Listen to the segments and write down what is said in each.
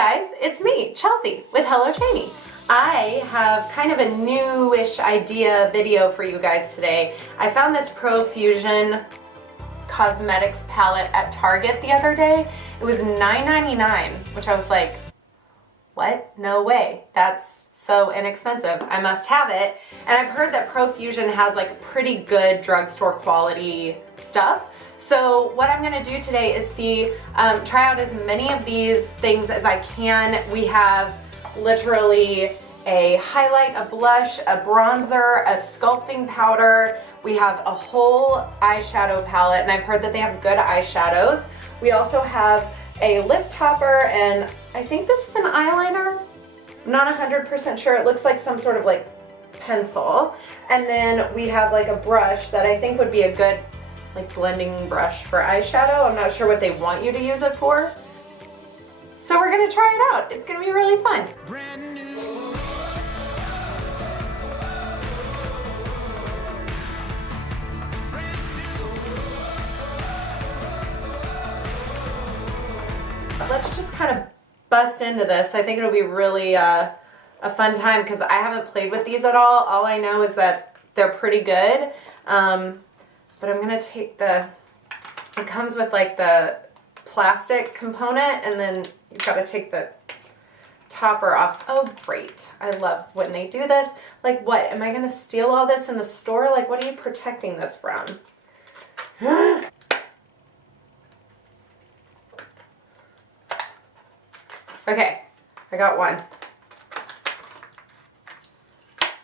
guys, it's me, Chelsea, with Hello Shiny. I have kind of a newish idea video for you guys today. I found this PROFUSION cosmetics palette at Target the other day. It was $9.99, which I was like, what? No way. That's so inexpensive. I must have it. And I've heard that PROFUSION has like pretty good drugstore quality stuff. So what I'm gonna do today is try out as many of these things as I can. We have literally a highlight, a blush, a bronzer, a sculpting powder. We have a whole eyeshadow palette, and I've heard that they have good eyeshadows. We also have a lip topper, and I think this is an eyeliner. I'm not 100% sure. It looks like some sort of like pencil. And then we have like a brush that I think would be a good like blending brush for eyeshadow. I'm not sure what they want you to use it for. So we're gonna try it out. It's gonna be really fun. Brand new. Let's just kind of bust into this. I think it'll be really a fun time because I haven't played with these at all. All I know is that they're pretty good. But I'm gonna take it comes with like the plastic component, and then you've got to take the topper off. Oh, great. I love when they do this. Like, what? Am I gonna steal all this in the store? Like, what are you protecting this from? Okay, I got one.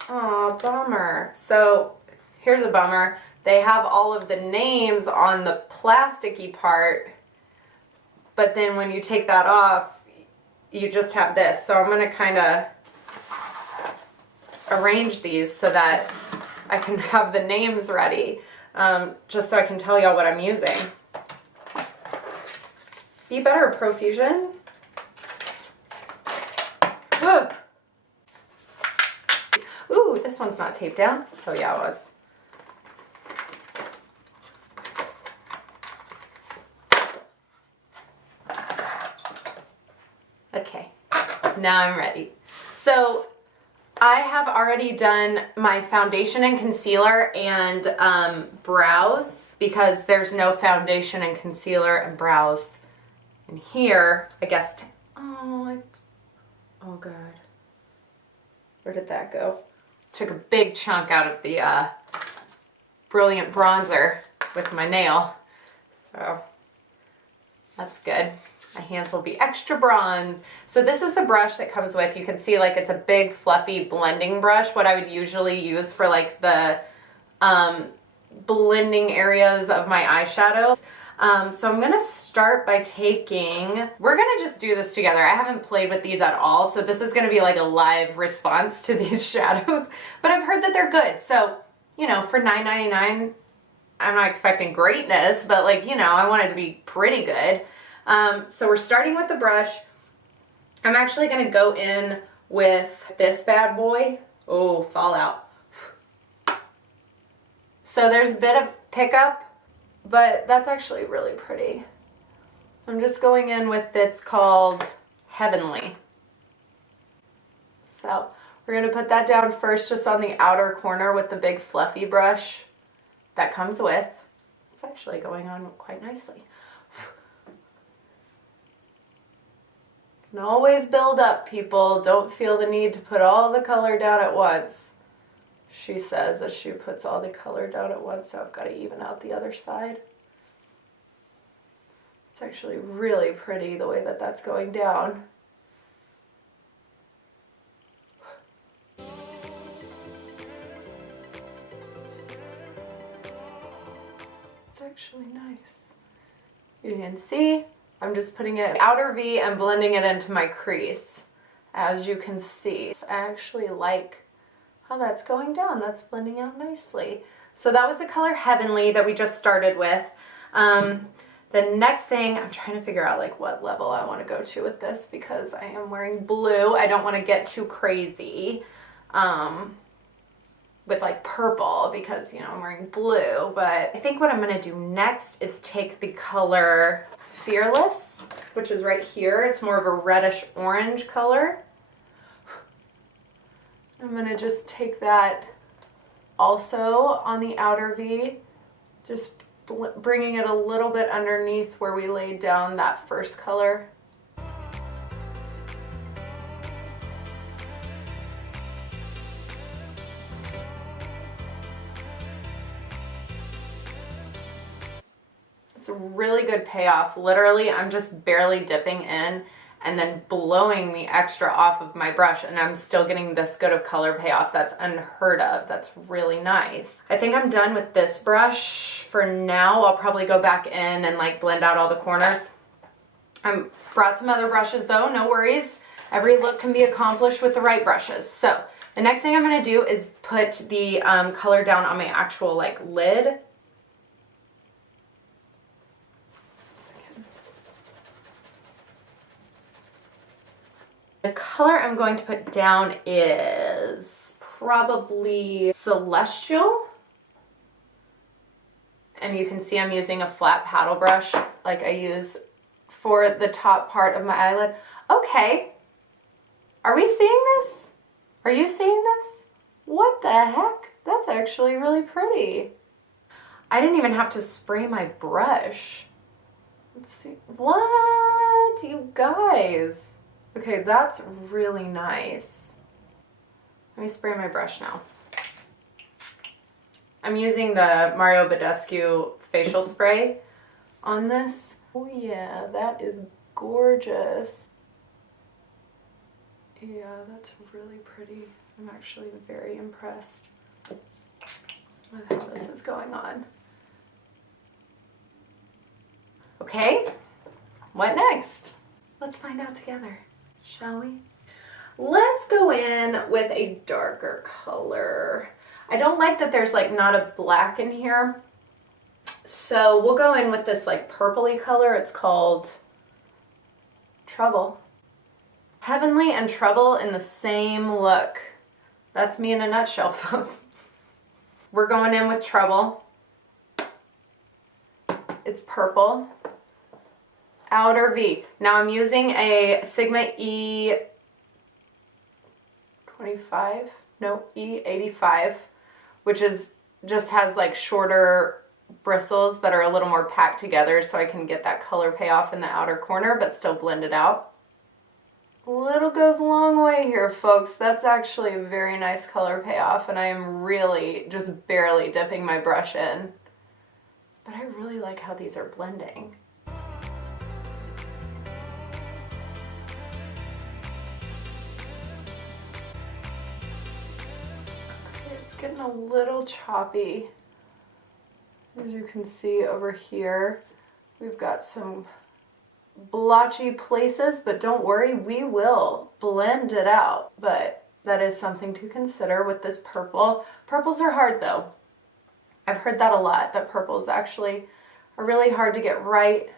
Aw, bummer. So here's a bummer. They have all of the names on the plasticky part, but then when you take that off, you just have this. So I'm gonna kind of arrange these so that I can have the names ready, just so I can tell y'all what I'm using. Be better, PROFUSION. Ooh, this one's not taped down. Oh yeah, it was. Okay, now I'm ready. So I have already done my foundation and concealer and brows, because there's no foundation and concealer and brows in here, I guess. Oh God, where did that go? Took a big chunk out of the brilliant bronzer with my nail, so that's good. My hands will be extra bronze. So this is the brush that comes with. You can see like it's a big fluffy blending brush, what I would usually use for like the blending areas of my eyeshadows. So I'm gonna start by we're gonna just do this together. I haven't played with these at all, so this is gonna be like a live response to these shadows, but I've heard that they're good. So, you know, for $9.99, I'm not expecting greatness, but like, you know, I want it to be pretty good. So we're starting with the brush. I'm actually gonna go in with this bad boy. Oh, Fallout. So there's a bit of pickup, but that's actually really pretty. I'm just going in with, it's called Heavenly. So we're gonna put that down first, just on the outer corner with the big fluffy brush that comes with. It's actually going on quite nicely. Can always build up, people. Don't feel the need to put all the color down at once. She says as she puts all the color down at once, so I've got to even out the other side. It's actually really pretty the way that that's going down. It's actually nice. You can see I'm just putting it outer V and blending it into my crease. As you can see, I actually like how that's going down. That's blending out nicely. So that was the color Heavenly that we just started with. The next thing, I'm trying to figure out like what level I want to go to with this, because I am wearing blue. I don't want to get too crazy with like purple, because, you know, I'm wearing blue. But I think what I'm going to do next is take the color Fearless, which is right here. It's more of a reddish orange color. I'm gonna just take that also on the outer V, just bringing it a little bit underneath where we laid down that first color. It's a really good payoff. Literally, I'm just barely dipping in and then blowing the extra off of my brush, and I'm still getting this good of color payoff. That's unheard of. That's really nice. I think I'm done with this brush for now. I'll probably go back in and like blend out all the corners. I brought some other brushes though, no worries. Every look can be accomplished with the right brushes. So the next thing I'm gonna do is put the color down on my actual like lid. The color I'm going to put down is probably Celestial. And you can see I'm using a flat paddle brush like I use for the top part of my eyelid. Okay, are we seeing this? Are you seeing this? What the heck? That's actually really pretty. I didn't even have to spray my brush. Let's see. What, you guys? Okay, that's really nice. Let me spray my brush now. I'm using the Mario Badescu facial spray on this. Oh yeah, that is gorgeous. Yeah, that's really pretty. I'm actually very impressed with how this is going on. Okay, what next? Let's find out together, shall we? Let's go in with a darker color. I don't like that there's like not a black in here. So we'll go in with this like purpley color. It's called Trouble. Heavenly and Trouble in the same look. That's me in a nutshell, folks. We're going in with Trouble. It's purple. Outer V. Now I'm using a Sigma E25, no, E85, which is just has like shorter bristles that are a little more packed together so I can get that color payoff in the outer corner but still blend it out. Little goes a long way here, folks. That's actually a very nice color payoff, and I am really just barely dipping my brush in. But I really like how these are blending. It's getting a little choppy. As you can see over here, we've got some blotchy places, but don't worry, we will blend it out. But that is something to consider with this purple. Purples are hard though. I've heard that a lot, that purples actually are really hard to get right.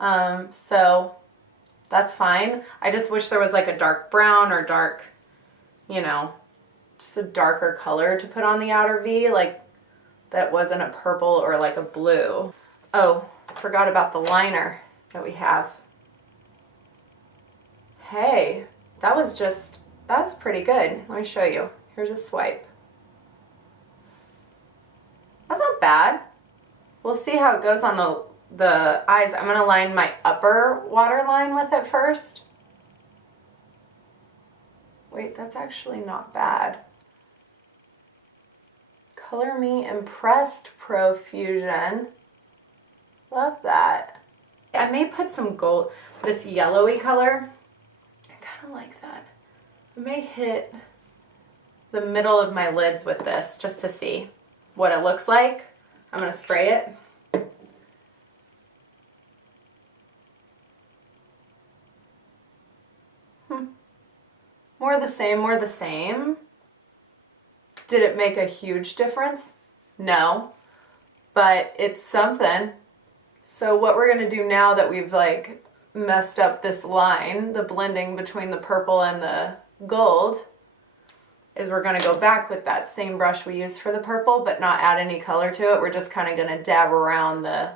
So that's fine. I just wish there was like a dark brown or dark, you know, just a darker color to put on the outer V, like that wasn't a purple or like a blue. Oh, forgot about the liner that we have. Hey, that's pretty good. Let me show you. Here's a swipe. That's not bad. We'll see how it goes on the eyes. I'm gonna line my upper waterline with it first. Wait, that's actually not bad. Color Me Impressed Profusion. Love that. I may put some gold, this yellowy color. I kind of like that. I may hit the middle of my lids with this just to see what it looks like. I'm gonna spray it. More the same, more the same. Did it make a huge difference? No, but it's something. So what we're gonna do now that we've like messed up this line, the blending between the purple and the gold, is we're gonna go back with that same brush we used for the purple, but not add any color to it. We're just kind of gonna dab around the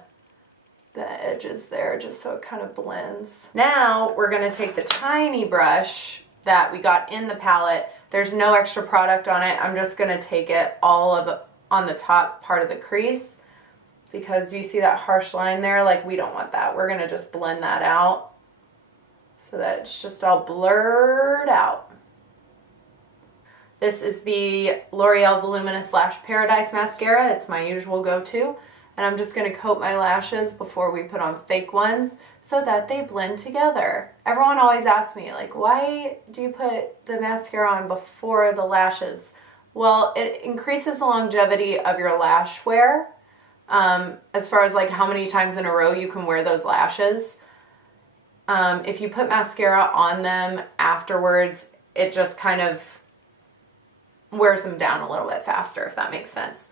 the edges there just so it kind of blends. Now we're gonna take the tiny brush that we got in the palette. There's no extra product on it. I'm just gonna take it all of on the top part of the crease, because you see that harsh line there? Like, we don't want that. We're gonna just blend that out so that it's just all blurred out. This is the L'Oreal Voluminous Lash Paradise Mascara. It's my usual go-to. And I'm just gonna coat my lashes before we put on fake ones so that they blend together. Everyone always asks me, like, why do you put the mascara on before the lashes? Well, it increases the longevity of your lash wear, as far as like how many times in a row you can wear those lashes. If you put mascara on them afterwards, it just kind of wears them down a little bit faster, if that makes sense.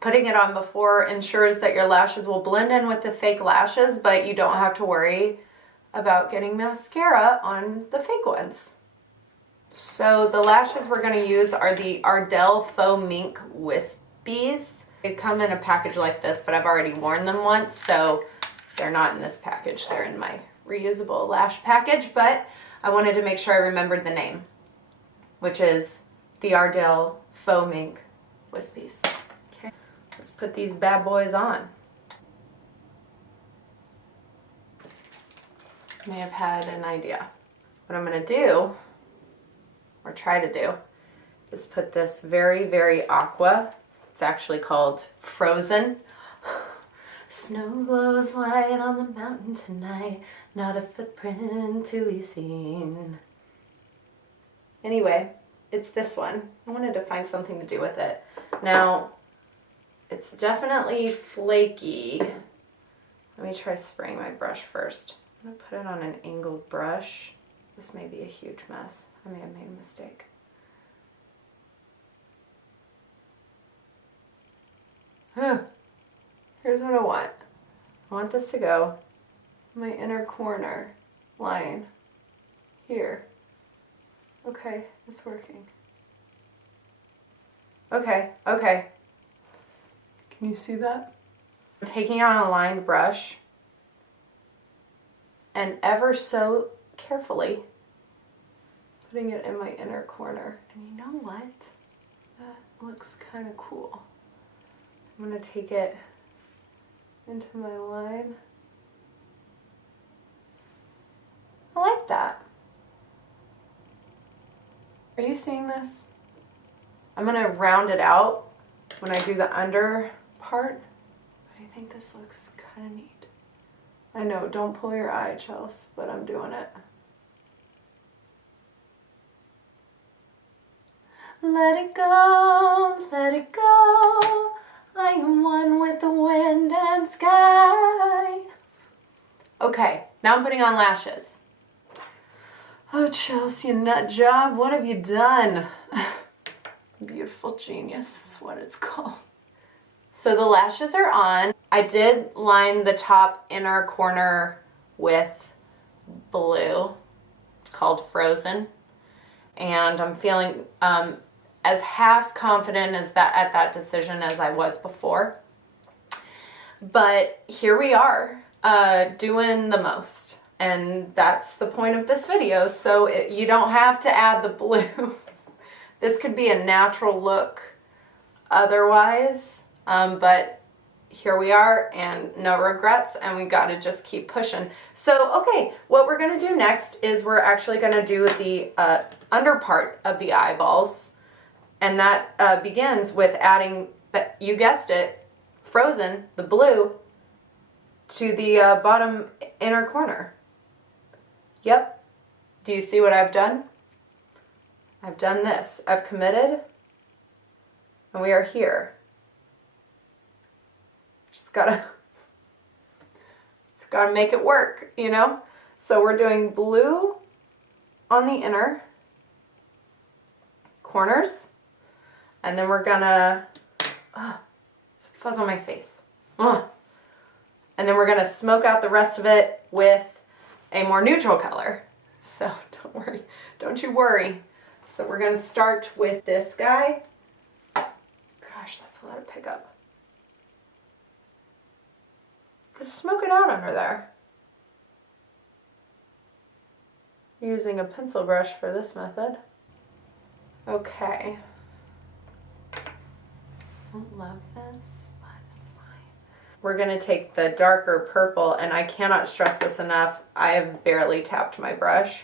Putting it on before ensures that your lashes will blend in with the fake lashes, but you don't have to worry about getting mascara on the fake ones. So the lashes we're going to use are the Ardell Faux Mink Wispies. They come in a package like this, but I've already worn them once, so they're not in this package. They're in my reusable lash package, but I wanted to make sure I remembered the name, which is the Ardell Faux Mink Wispies. Okay, let's put these bad boys on. May have had an idea. What I'm gonna do, or try to do, is put this very, very aqua. It's actually called Frozen. Snow glows white on the mountain tonight, not a footprint to be seen. Anyway, it's this one. I wanted to find something to do with it. Now, it's definitely flaky. Let me try spraying my brush first. I'm gonna put it on an angled brush. This may be a huge mess. I may have made a mistake. Here's what I want. I want this to go in my inner corner line here. Okay, it's working. Okay. Can you see that? I'm taking out a lined brush and ever so carefully putting it in my inner corner. And you know what? That looks kind of cool. I'm gonna take it into my line. I like that. Are you seeing this? I'm gonna round it out when I do the under part. But I think this looks kind of neat. I know, don't pull your eye, Chelsea, but I'm doing it. Let it go, let it go. I am one with the wind and sky. Okay, now I'm putting on lashes. Oh, Chelsea, you nut job, what have you done? Beautiful genius is what it's called. So the lashes are on. I did line the top inner corner with blue. It's called Frozen. And I'm feeling as half confident as that at that decision as I was before. But here we are, doing the most. And that's the point of this video. So you don't have to add the blue. This could be a natural look otherwise, but here we are and no regrets, and we gotta just keep pushing. So, okay, what we're gonna do next is we're actually gonna do the under part of the eyeballs, and that begins with adding, you guessed it, Frozen, the blue, to the bottom inner corner. Yep. Do you see what I've done? I've done this. I've committed, and we are here. Just gotta make it work, you know? So we're doing blue on the inner corners, and then we're gonna, fuzz on my face. And then we're gonna smoke out the rest of it with a more neutral color. So don't worry, don't you worry. So we're gonna start with this guy. Gosh, that's a lot of pickup. Just smoke it out under there. Using a pencil brush for this method. Okay. I don't love this, but it's fine. We're gonna take the darker purple, and I cannot stress this enough. I have barely tapped my brush.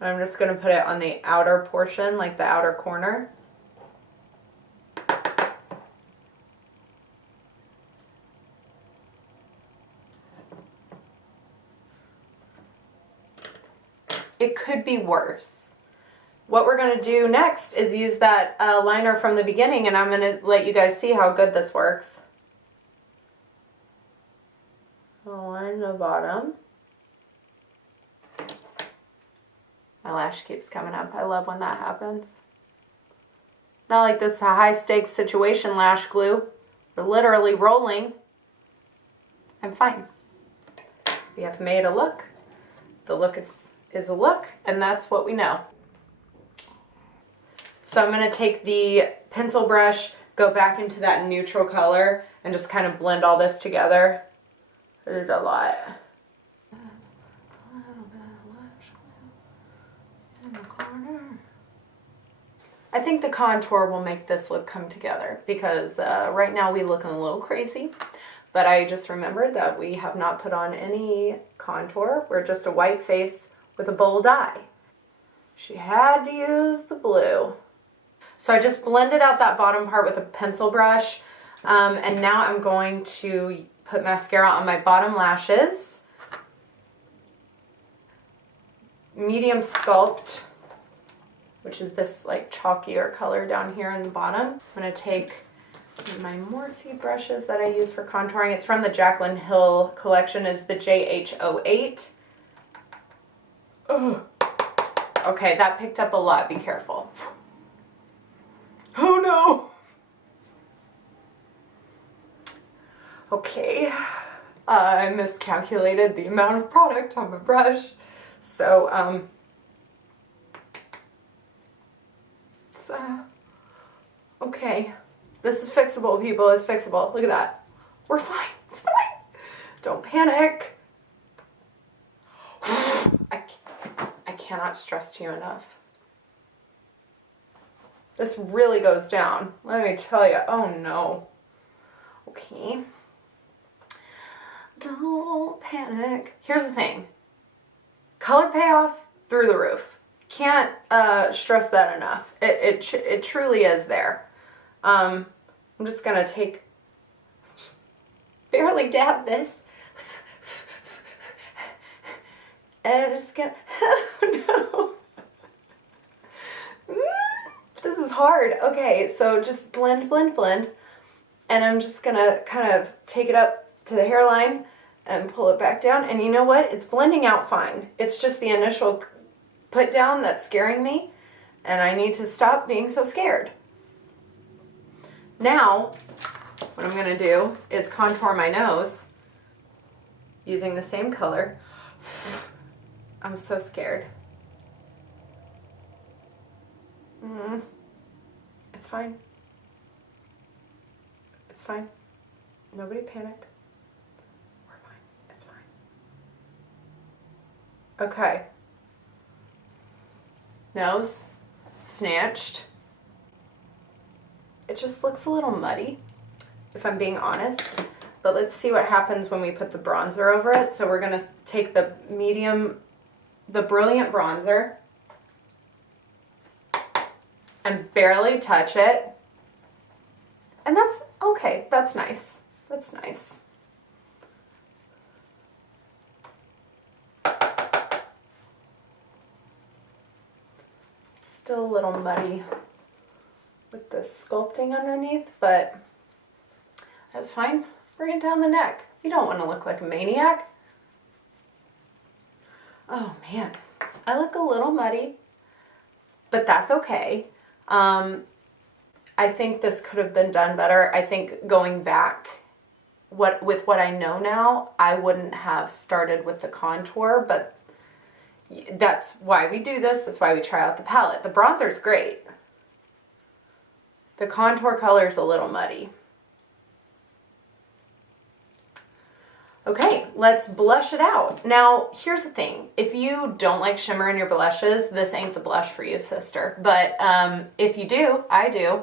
I'm just gonna put it on the outer portion, like the outer corner. It could be worse. What we're gonna do next is use that liner from the beginning, and I'm gonna let you guys see how good this works. I'll line the bottom. My lash keeps coming up. I love when that happens. Not like this high stakes situation lash glue. We're literally rolling. I'm fine. We have made a look. The look is a look, and that's what we know. So I'm gonna take the pencil brush, go back into that neutral color, and just kind of blend all this together. There's a lot. A little bit of lash glue in the corner. I think the contour will make this look come together, because right now we look a little crazy, but I just remembered that we have not put on any contour. We're just a white face with a bold eye. She had to use the blue. So I just blended out that bottom part with a pencil brush, and now I'm going to put mascara on my bottom lashes. Medium Sculpt, which is this like chalkier color down here in the bottom. I'm gonna take my Morphe brushes that I use for contouring. It's from the Jaclyn Hill collection, is the JH08. Ugh. Okay, that picked up a lot, be careful. Oh no! Okay, I miscalculated the amount of product on my brush. So, okay. This is fixable, people, it's fixable. Look at that. We're fine, it's fine. Don't panic. I cannot stress to you enough. This really goes down, let me tell you. Oh no. Okay. Don't panic. Here's the thing. Color payoff through the roof. Can't stress that enough. It truly is there. I'm just gonna barely dab this. And I'm just gonna, oh no. This is hard. Okay, so just blend, blend, blend. And I'm just gonna kind of take it up to the hairline and pull it back down. And you know what? It's blending out fine. It's just the initial put down that's scaring me, and I need to stop being so scared. Now, what I'm gonna do is contour my nose using the same color. I'm so scared. It's fine. It's fine. Nobody panic. We're fine. It's fine. Okay. Nose snatched. It just looks a little muddy, if I'm being honest. But let's see what happens when we put the bronzer over it. So we're gonna take the Brilliant bronzer and barely touch it. And that's okay, that's nice. That's nice. Still a little muddy with the sculpting underneath, but that's fine. Bring it down the neck. You don't want to look like a maniac. Oh man, I look a little muddy, but that's okay. I think this could have been done better. I think going back with what I know now, I wouldn't have started with the contour, but that's why we do this. That's why we try out the palette. The bronzer's great. The contour color is a little muddy. Okay, let's blush it out. Now, here's the thing. If you don't like shimmer in your blushes, this ain't the blush for you, sister. But if you do, I do,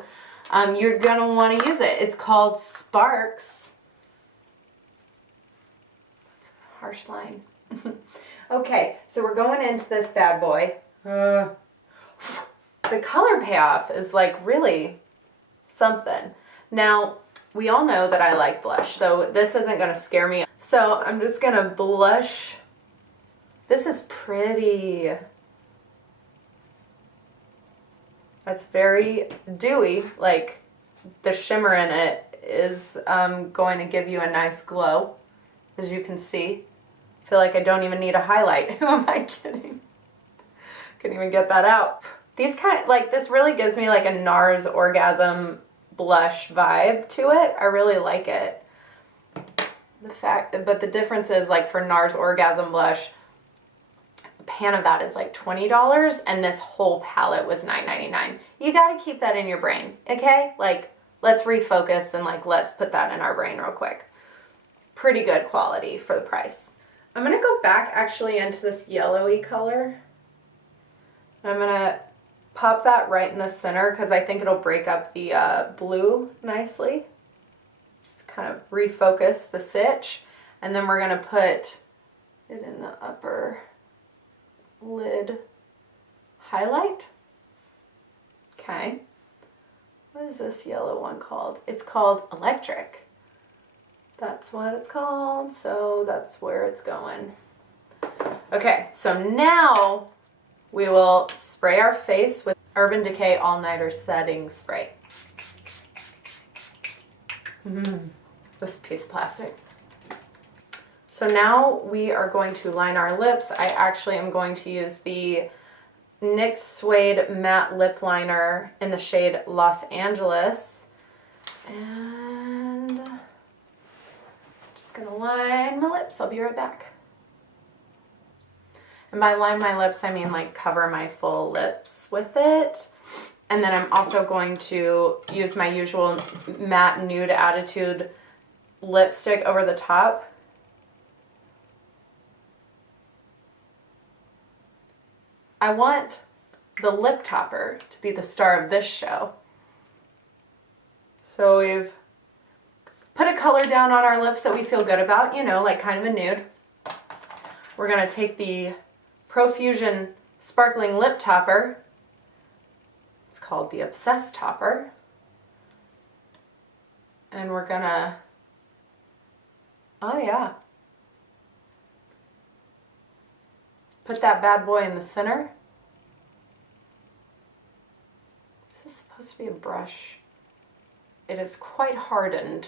you're gonna wanna use it. It's called Sparks. That's a harsh line. Okay, so we're going into this bad boy. The color payoff is like really something. Now, we all know that I like blush, so this isn't gonna scare me. So I'm just gonna blush. This is pretty. That's very dewy, like the shimmer in it is going to give you a nice glow, as you can see. I feel like I don't even need a highlight. Who am I kidding? Couldn't even get that out. These this really gives me like a NARS Orgasm blush vibe to it. I really like it. But the difference is, like, for NARS Orgasm blush, a pan of that is like $20 and this whole palette was $9.99. You got to keep that in your brain, okay? Like, let's refocus and like let's put that in our brain real quick. Pretty good quality for the price. I'm gonna go back actually into this yellowy color. I'm gonna pop that right in the center because I think it'll break up the blue nicely. Just kind of refocus the sitch, and then we're gonna put it in the upper lid highlight. Okay. What is this yellow one called? It's called Electric. That's what it's called, so that's where it's going. Okay, so now we will spray our face with Urban Decay All Nighter Setting Spray. This piece of plastic. So now we are going to line our lips. I actually am going to use the NYX Suede Matte Lip Liner in the shade Los Angeles. And I'm just gonna line my lips. I'll be right back. And by line my lips, I mean like cover my full lips with it. And then I'm also going to use my usual matte Nude Attitude lipstick over the top. I want the lip topper to be the star of this show. So we've put a color down on our lips that we feel good about, you know, like kind of a nude. We're gonna take the PROFUSION Sparkling Lip Topper. It's called the Obsessed Topper. And we're gonna, oh yeah, put that bad boy in the center. This is supposed to be a brush. It is quite hardened.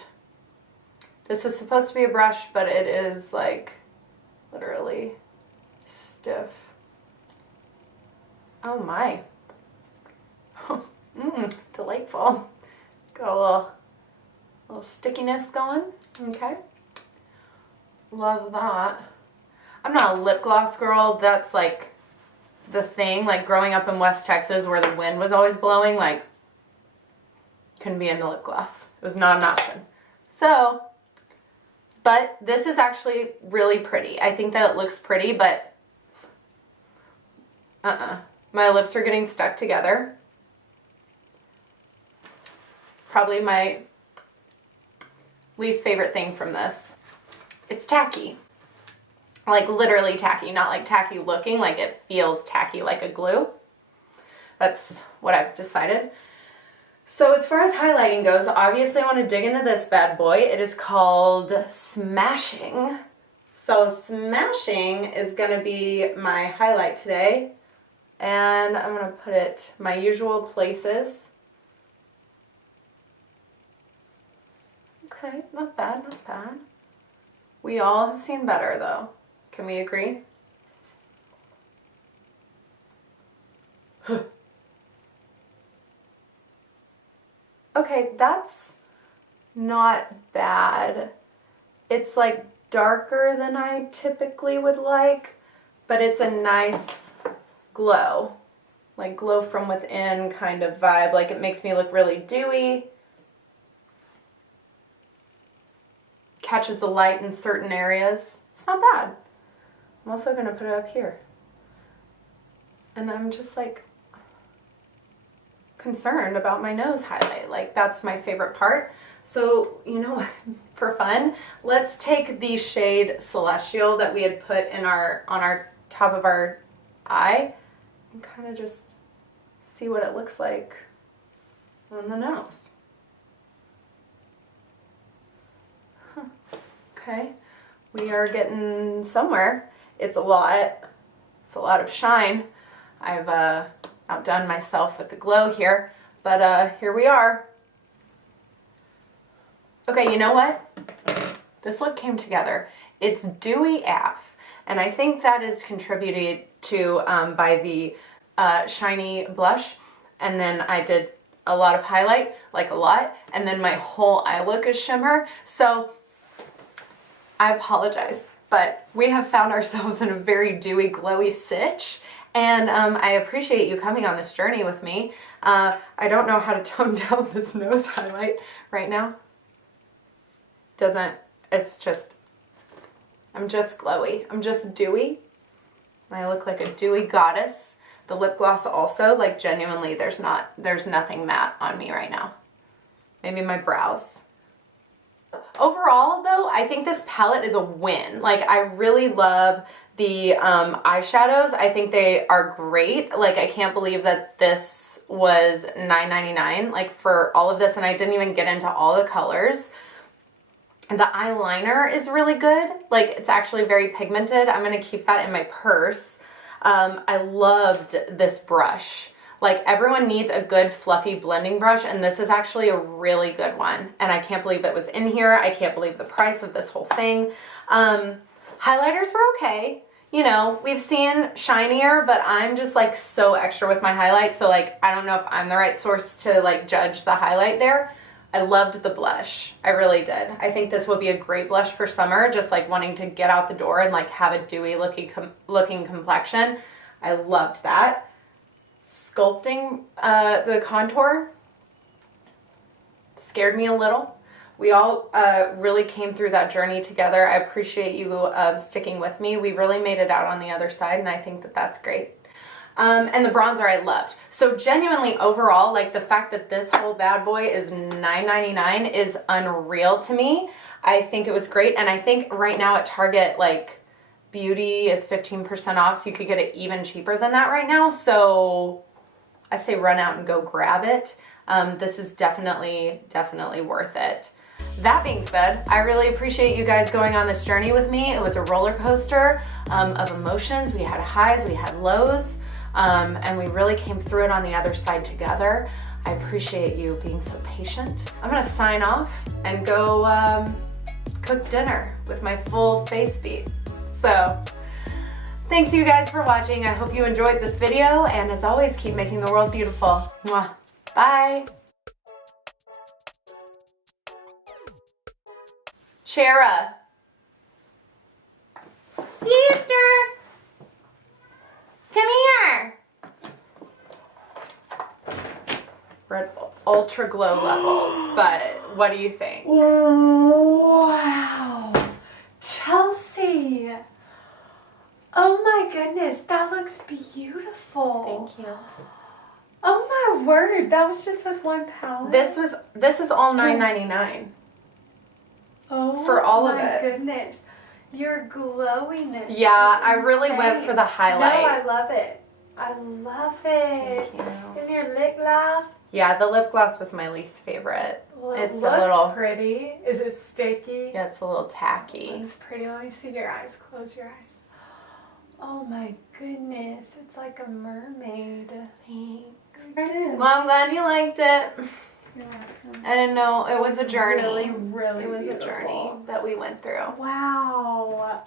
This is supposed to be a brush, but it is like literally stiff. Oh my. Delightful. Got a little stickiness going. Okay. Love that. I'm not a lip gloss girl. That's like the thing. Like growing up in West Texas where the wind was always blowing, like couldn't be into lip gloss. It was not an option. So, but this is actually really pretty. I think that it looks pretty, but my lips are getting stuck together. Probably my least favorite thing from this. It's tacky. Like literally tacky, not like tacky looking, like it feels tacky like a glue. That's what I've decided. So as far as highlighting goes, obviously I want to dig into this bad boy. It is called Smashing. So Smashing is going to be my highlight today. And I'm going to put it my usual places. Okay, not bad, not bad. We all have seen better though. Can we agree? Okay, that's not bad. It's like darker than I typically would like, but it's a nice glow. Like glow from within kind of vibe. Like it makes me look really dewy. catches the light in certain areas. It's not bad. I'm also going to put it up here. And I'm just like concerned about my nose highlight. Like that's my favorite part. So, you know what, for fun, let's take the shade Celestial that we had put in on our top of our eye and kind of just see what it looks like on the nose. Huh. Okay, we are getting somewhere. It's a lot of shine. I've outdone myself with the glow here, but here we are. Okay, you know what? This look came together. It's dewy AF, and I think that is contributed to by the shiny blush, and then I did a lot of highlight, like a lot, and then my whole eye look is shimmer. So I apologize, but we have found ourselves in a very dewy, glowy sitch, and I appreciate you coming on this journey with me. I don't know how to tone down this nose highlight right now. It's just, I'm just glowy. I'm just dewy. I look like a dewy goddess. The lip gloss also, like genuinely, there's nothing matte on me right now. Maybe my brows. Overall though, I think this palette is a win. Like I really love the eyeshadows. I think they are great. Like I can't believe that this was $9.99 like for all of this, and I didn't even get into all the colors. The eyeliner is really good. Like it's actually very pigmented. I'm gonna keep that in my purse. I loved this brush. Like everyone needs a good fluffy blending brush, and this is actually a really good one. And I can't believe it was in here. I can't believe the price of this whole thing. Highlighters were okay. You know, we've seen shinier, but I'm just like so extra with my highlight. So like, I don't know if I'm the right source to like judge the highlight there. I loved the blush. I really did. I think this would be a great blush for summer, just like wanting to get out the door and like have a dewy looking complexion. I loved that. Sculpting the contour scared me a little. We all really came through that journey together. I appreciate you sticking with me. We really made it out on the other side, and I think that that's great. And the bronzer I loved. So genuinely overall, like the fact that this whole bad boy is $9.99 is unreal to me. I think it was great. And I think right now at Target, like beauty is 15% off. So you could get it even cheaper than that right now. So I say run out and go grab it. This is definitely worth it. That being said, I really appreciate you guys going on this journey with me. It was a roller coaster of emotions. We had highs, we had lows. And we really came through it on the other side together. I appreciate you being so patient. I'm gonna sign off and go cook dinner with my full face beat. So, thanks you guys for watching. I hope you enjoyed this video, and as always, keep making the world beautiful. Mwah. Bye. Chera. Sister. Come here. We're at ultra glow levels, but what do you think? Wow. Chelsea. Oh my goodness, that looks beautiful. Thank you. Oh my word, that was just with one palette. This is all $9.99. Oh, for all of it. My goodness. Your glowiness. Yeah, I really went for the highlight. No, I love it. I love it. Thank you. And your lip gloss. Yeah, the lip gloss was my least favorite. Well, it's looks a little pretty. Is it sticky? Yeah, it's a little tacky. It's pretty. Let me see your eyes. Close your eyes. Oh my goodness, it's like a mermaid. Thanks. Well, I'm glad you liked it. I didn't know it was a journey. Really it was beautiful. A journey that we went through. Wow.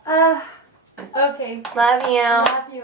Okay. Love you. Love you.